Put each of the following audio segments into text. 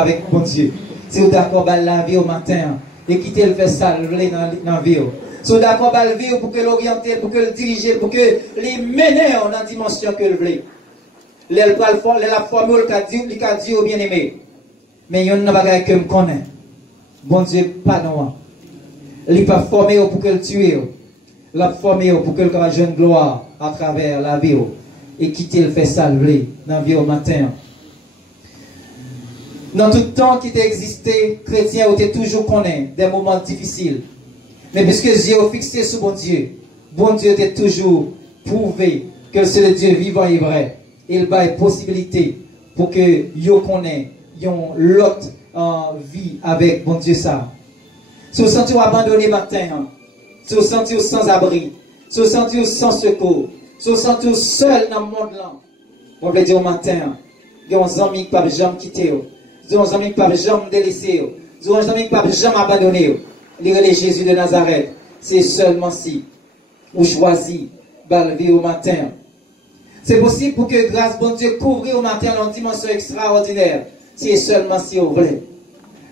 avec mon Dieu. Si vous êtes d'accord, la vie au matin et quitter le faire ça, dans la vie. Si vous êtes d'accord, la vie pour que l'orienter, pour que le diriger, pour que les mener dans la dimension que le voulez. La formule qu'il a dit au bien-aimé. Mais il y a une chose que je connais. Bon Dieu, pas non. Il n'est pas formé pour que le tue. Il a formé pour que le jeune gloire à travers la vie. Et quitter le fait salver dans la vie au matin. Dans tout temps qui t'a existé, chrétien, où tu toujours connaît des moments difficiles. Mais puisque Dieu a fixé sur bon Dieu t'a toujours prouvé que c'est le Dieu vivant et vrai. Il y a une possibilité pour que vous connaissez l'autre en vie avec bon Dieu ça. Si vous sentez abandonné matin, si vous sentez sans abri, si vous sentez sans secours, si vous sentez seul dans le monde là, on veut dire au matin, il y a un ami qui ne peut jamais quitter, il y a un ami qui ne peut jamais délaisser, il y a un ami qui ne peut jamais abandonner. Les Jésus de Nazareth, c'est seulement si vous choisissez de vivre au matin. C'est possible pour que grâce bon Dieu couvre au matin dans une dimension extraordinaire. C'est seulement si vous voulez.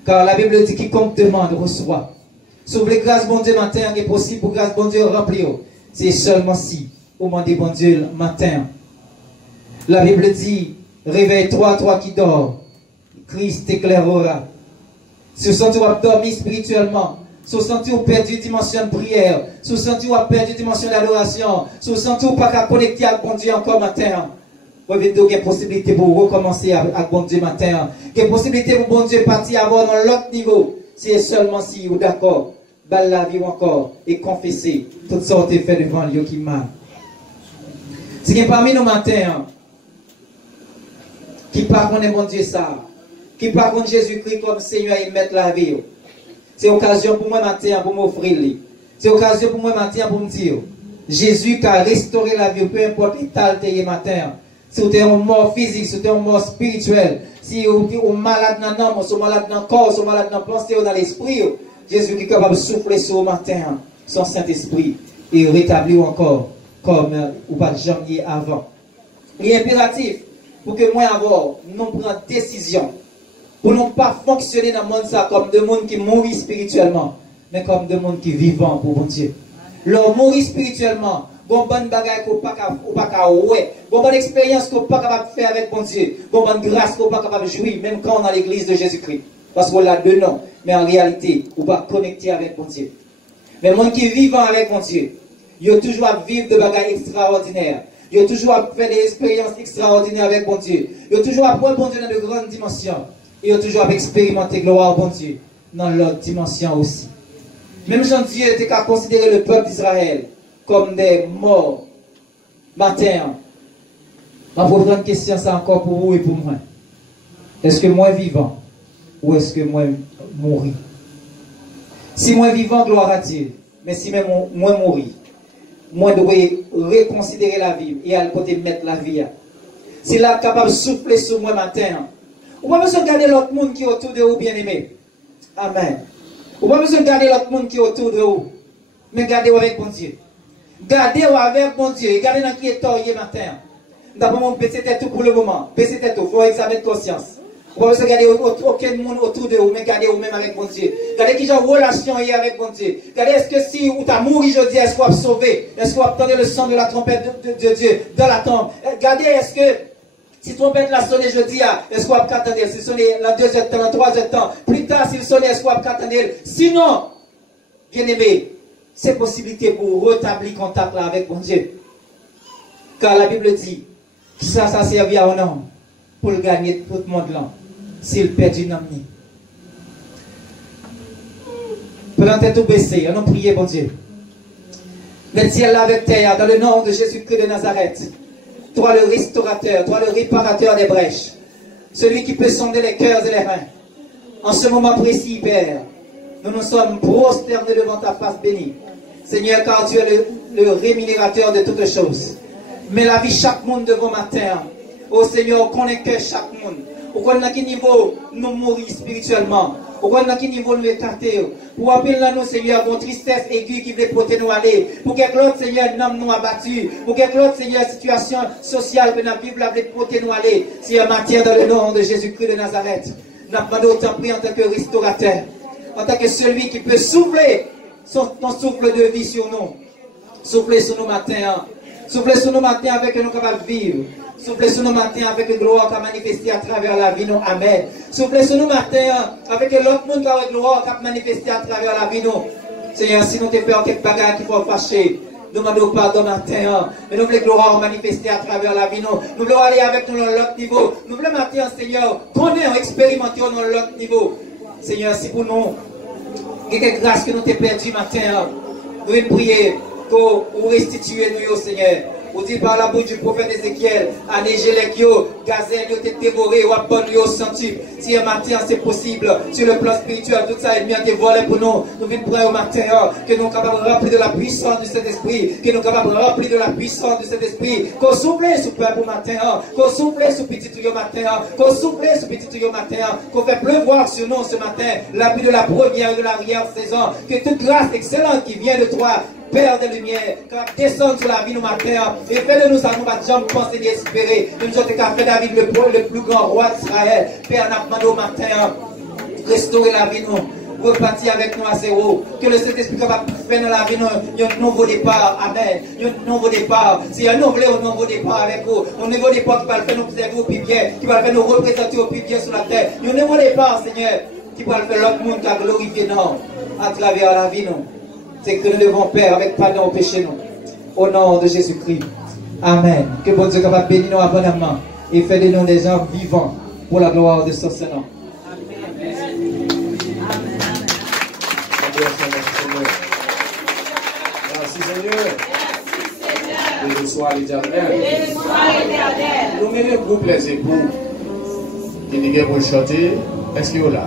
Car la Bible dit quiconque demande reçoit. Si vous voulez grâce bon Dieu matin, il est possible pour grâce bon Dieu remplir. C'est seulement si vous demandez bon Dieu le matin. La Bible dit réveille-toi, toi qui dors. Christ t'éclairera. Si vous sentez dormir spirituellement, si vous sentez perdu dimension de prière, si vous sentez perdu dimension d'adoration, si vous sentez pas qu'à connecter avec bon Dieu encore matin, vous avez une possibilité pour recommencer avec bon Dieu matin. Il y a une possibilité pour bon Dieu partir avoir dans l'autre niveau. C'est seulement si vous d'accord, balle la vie encore et confesser toutes sortes de faits devant Dieu qui m'a. Si il y a parmi nos matins qui parlent de bon Dieu ça, qui parlent de Jésus-Christ comme Seigneur et Maître la vie. C'est occasion pour moi matin pour m'offrir lui. C'est occasion pour moi matin pour me dire Jésus qui a restauré la vie, peu importe l'état de matin. Si vous êtes un mort physique, si vous êtes un mort spirituel, si vous êtes malade dans l'âme, si vous êtes malade dans le corps, si vous êtes malade dans la pensée ou dans l'esprit, Jésus qui est capable de souffler sur le matin, son Saint-Esprit, et rétablir encore comme ou pas jamais avant. Il est impératif pour que moi avoir, nous prenions décision. Pour ne pas fonctionner dans le monde ça comme des gens qui mourent spirituellement, mais comme des gens qui vivent pour bon Dieu. Leur mourir spirituellement, bon bonne bagaille qu'on pas ouais, bon bonne expérience qu'on pas capable de faire avec bon Dieu, bon bonne grâce qu'on pas capable de jouir, même quand on est dans l'église de Jésus-Christ. Parce qu'on a deux noms, mais en réalité, on pas connecter avec bon Dieu. Mais les gens qui vivent avec bon Dieu, ils ont toujours à vivre de bagailles extraordinaires. Ils ont toujours à faire des expériences extraordinaires avec bon Dieu. Ils ont toujours à prendre bon Dieu dans de grandes dimensions. Et ont toujours expérimenté gloire bon Dieu dans l'autre dimension aussi. Même Jean-Dieu était qu'à considérer le peuple d'Israël comme des morts matin. Je vais poser une question ça encore pour vous et pour moi. Est-ce que moi vivant ou est-ce que moi mourir? Si moi vivant, gloire à Dieu. Mais si même moi mourir, moi dois reconsidérer la vie et à côté mettre la vie. Si là capable de souffler sur moi matin. Ou pas besoin de garder l'autre monde qui est autour de vous, bien-aimé. Amen. Ou pas besoin de garder l'autre monde qui est autour de vous. Mais gardez-vous avec bon Dieu. Gardez-vous avec bon Dieu. Et gardez dans qui est tort hier matin. D'abord, mon baisser tête tout pour le moment. Baisser tête tout. Il faut examen de conscience. Ou pas besoin de garder aucun monde autour de vous, mais gardez vous-même avec bon Dieu. Gardez qui genre relation hier avec bon Dieu. Gardez est-ce que si vous avez mouru aujourd'hui, est-ce que vous avez sauvé? Est-ce que vous avez entendu le son de la trompette de Dieu dans la tombe? Gardez est-ce que si trompette l'a sonné jeudi, est-ce qu'on va attendre? S'il sonne dans 2 heures de temps, dans 3 heures de temps, plus tard s'il sonne, est-ce qu'on va attendre? Sinon, bien aimé, c'est possibilité pour rétablir contact là avec mon Dieu. Car la Bible dit que ça servi à un homme pour le gagner tout le monde là, s'il perd une amie. Prenons tête tout baissé, on a prié, bon Dieu. Mettez ciel là avec terre, dans le nom de Jésus-Christ de Nazareth. Toi le restaurateur, toi le réparateur des brèches, celui qui peut sonder les cœurs et les reins. En ce moment précis, Père, nous nous sommes prosternés devant ta face bénie. Seigneur, car tu es le rémunérateur de toutes choses. Mais la vie chaque monde devant ma terre. Oh Seigneur, connais que chaque monde. Au à quel niveau nous mourir spirituellement. Au à quel niveau nous écarter. Pour appeler nous, Seigneur, vos tristesse aiguë qui voulait porter nous aller. Pour quelque autre, Seigneur, nous nous abattu. Pour quelque autre, Seigneur, situation sociale que nous vivons, voulait porter nous aller. C'est en matière dans le nom de Jésus-Christ de Nazareth. Nous avons demandé autant prier en tant que restaurateur, en tant que celui qui peut souffler ton souffle de vie sur nous. Souffler sur nos matins. Souffler sur nos matins avec que nous sommes capables de vivre. Soufflez sur nos matins avec une gloire qui a manifesté à travers la vie, nous. Amen. Soufflez sur nos matins avec l'autre monde qui a une gloire qui a manifesté à travers la vie, nous. Seigneur, si nous te faisons quelques bagages qui font fâcher, nous demandons pardon matin. Mais nous voulons gloire manifester à travers la vie, nous. Nous voulons aller avec nous dans l'autre niveau. Nous voulons matin, Seigneur, connaître, expérimenter dans l'autre niveau. Seigneur, si pour nous, il y a quelque grâce que nous t'ai perdu matin, nous voulons prier pour restituer nous, Seigneur. Vous dites par la bouche du prophète Ézéchiel, Anégélec, gazelle, t'es dévoré, ou abonne, centuple. Si un matin c'est possible, sur le plan spirituel, tout ça, ennemi a été volé pour nous. Nous venons prier au matin, que nous sommes capables de remplir de la puissance de cet esprit, que nous sommes capables de remplir de la puissance de cet esprit, qu'on souffle sur le peuple au matin, qu'on souffle sur petit tout au matin, qu'on souffle sur petit tout au matin, qu'on fait pleuvoir sur nous ce matin, la pluie de la première et de l'arrière saison, que toute grâce excellente qui vient de toi, Père des lumières, qui descend sur la vie nous matin, et fais de nous ça, nous pas jamais penser et espérer. Nous sommes fait David le plus grand roi d'Israël. Père, nous demandons au matin, restaurer la vie nous, repartir avec nous à zéro. Que le Saint-Esprit va faire dans la vie nous un nouveau départ. Amen. Un nouveau départ. Si un nouveau départ avec vous, un nouveau départ qui va faire nous observer au plus bien, qui va faire nous représenter au plus bien sur la terre. Un nouveau départ, Seigneur, qui va faire l'autre monde qui a glorifié nous à travers la vie nous. C'est que nous devons, Père, avec pardon au péché, nous. Au nom de Jésus-Christ. Amen. Que bon Dieu capable bénir nous abondamment et faire de nous des gens vivants pour la gloire de son Seigneur. Amen. Merci Seigneur. Et le soir l'éternel. Nous mettons le groupe les époux qui nous pour chanter. Est-ce qu'il y a là?